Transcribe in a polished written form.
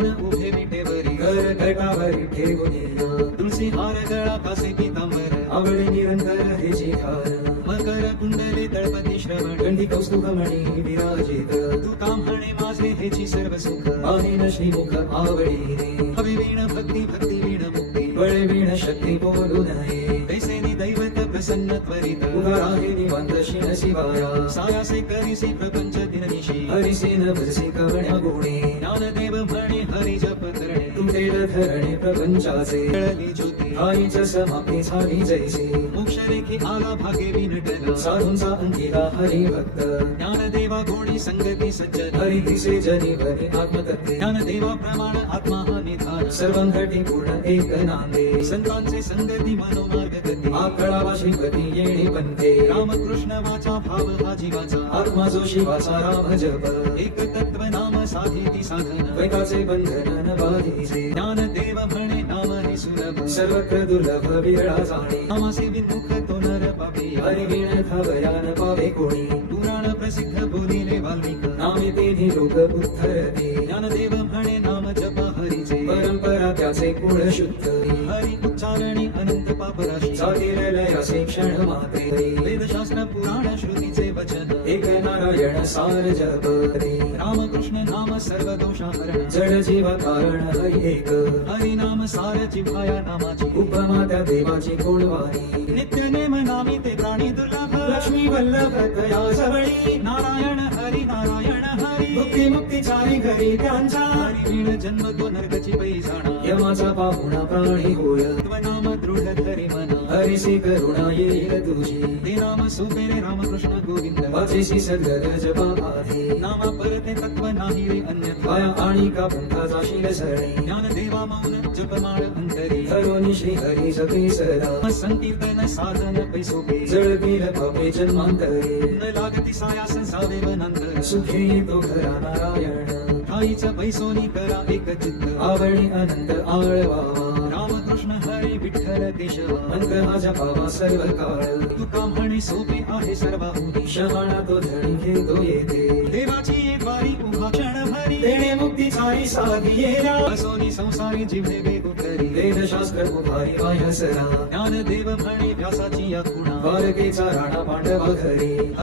मान उभे विटेवरी घर घटावरी ठेवून तुळसी हार गळा कासे पितांबर आवडे निरंतर हे जिहार मकर कुंडले तळपती श्रवण गंधी कौस्तुभमणी विराजित तुका म्हणे माझे हेची सर्व सुख आहे न श्रीमुख आवडी रे हवे वीण भक्ती भक्ती वीण मुक्ती बळे वीण शक्ती बोलू नये कैसेनी दैवत प्रसन्न त्वरित उभा आहे निवांत शिण शिवाया सायासे करीसी प्रपंच दिननिशी हरिसे न भरसे कवण्या गुणे ज्ञानदेव म्हणे हरी जप करणे तुटेल धरणे प्रपंचाचे कळली ज्योती आईच समाप्ती झाली जैसे मोक्ष रेखी आला भागे विनटला साधूंचा अंकिला हरिभक्त ज्ञानदेवा गोडी संगती सज्जन हरी दिसे जनी भरी आत्मतत्वे ज्ञानदेवा प्रमाण आत्मा हा निधान सर्वांकटी पूर्ण एक नांदे संतांचे संगती मनोमार्ग गती आकळावा श्रीपती येणे पंथे रामकृष्ण वाचा भाव हा जीवाचा आत्मा जो शिवाचा राम जप एक तत्व नाम साधी साधन वैकाचे बंधन न बाधीसे ज्ञानदेव म्हणे नाम हे सुलभ सर्वत्र दुर्लभ विरळा जाणे नामासे विमुख तो नर पापी हरिवीण धावयान पावे कोणी पुराण प्रसिद्ध बोलिले वाल्मिक नामे तेही लोक उत्तरते ज्ञानदेव म्हणे नाम जप हरीचे परंपरा त्याचे कुळ शुद्ध हरी उच्चारणी अनंत पापराशी जातील लयासे क्षण मात्रे वेदशास्त्र पुराण श्रुतीचे वचन एक नारायण सार जप रे रामकृष्ण नाम सर्व दोषाहरण जड जीव कारण हरी एक हरी नाम सार जिव्हाया नामाची उपमा त्या देवाची कोणवारी नित्य नेम नामी ते प्राणी दुर्लभ लक्ष्मी वल्लभ तया जवळी नारायण हरी नारायण हरी मुक्ती मुक्ती चारी घरी त्यांच्या हरी वीण जन्म तो नरकची पैसाणा यमाचा पाहुणा प्राणी होय नाम दृढ धरी मना हरिसी करुणा येईल तुझी ते नाम सोपेरे रामकृष्ण गोविंद वाचेसी सद्गत जपा आधी नामा परते तत्व नाही रे अन्यथा पाया आणि का पंथा जाशील सरणी ज्ञानदेवा मौन जपमाळ अंतरी करोनी श्री हरी जपी सदा संकीर्तन साधन पैसोपे जळतील पापे जन्मांतरे न लागती साया संसादेव नंतर सुखी तो घरा नारायण ठाईचा पैसोनी करा एक चित्त आवडी अनंत आळवावा रामकृष्ण हरी विठ्ठल केशव मंत्र हा जपावा सर्व काळ तुका म्हणे सोपे आहे सर्वाहुती शहाणा तो धणी घेतो येते देवाची एक वारी उभा क्षण भरी देणे मुक्ती चारी साधी येला असोनी संसारी जिव्हे वेगो करी वेदशास्त्र उभारी वायसरा ज्ञानदेव म्हणे व्यासाची या खुणा द्वारकेचा राणा पांडवा घरी